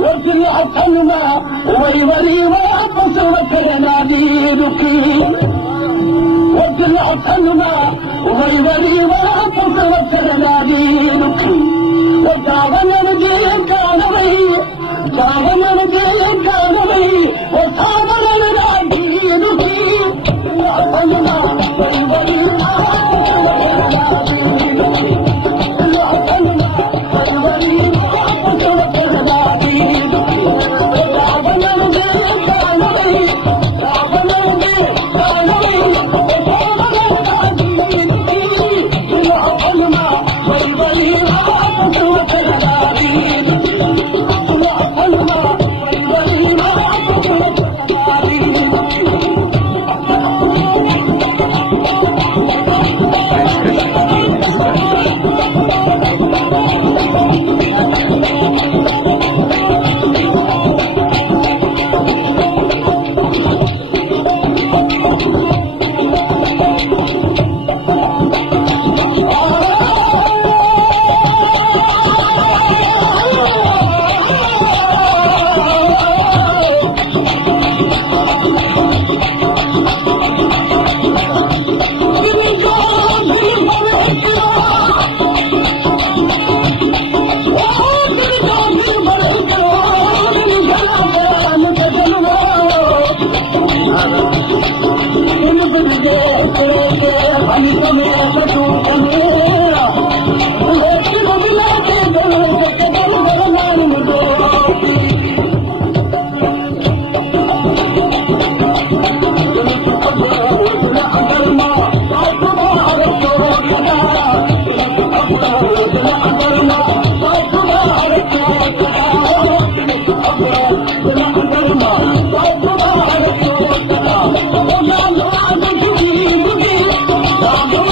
وفي الحسنة ويوري وأقص وكلنا دينكي وفي الحسنة ويوري وأقص وكلنا دينكي وتعبنا مجيء كانوي تعبنا مجيء كانوي وتعبنا من دينكي الحسنة ويوري وأقص وكلنا دينكي الحسنة ويوري وأقص وكلنا دينكي تعبنا مجيء كانوي تعبنا مجيء كانوي وتعبنا من دينكي الحسنة ويوري وأقص وكلنا دينكي الحسنة ويوري وأقص وكلنا دينكي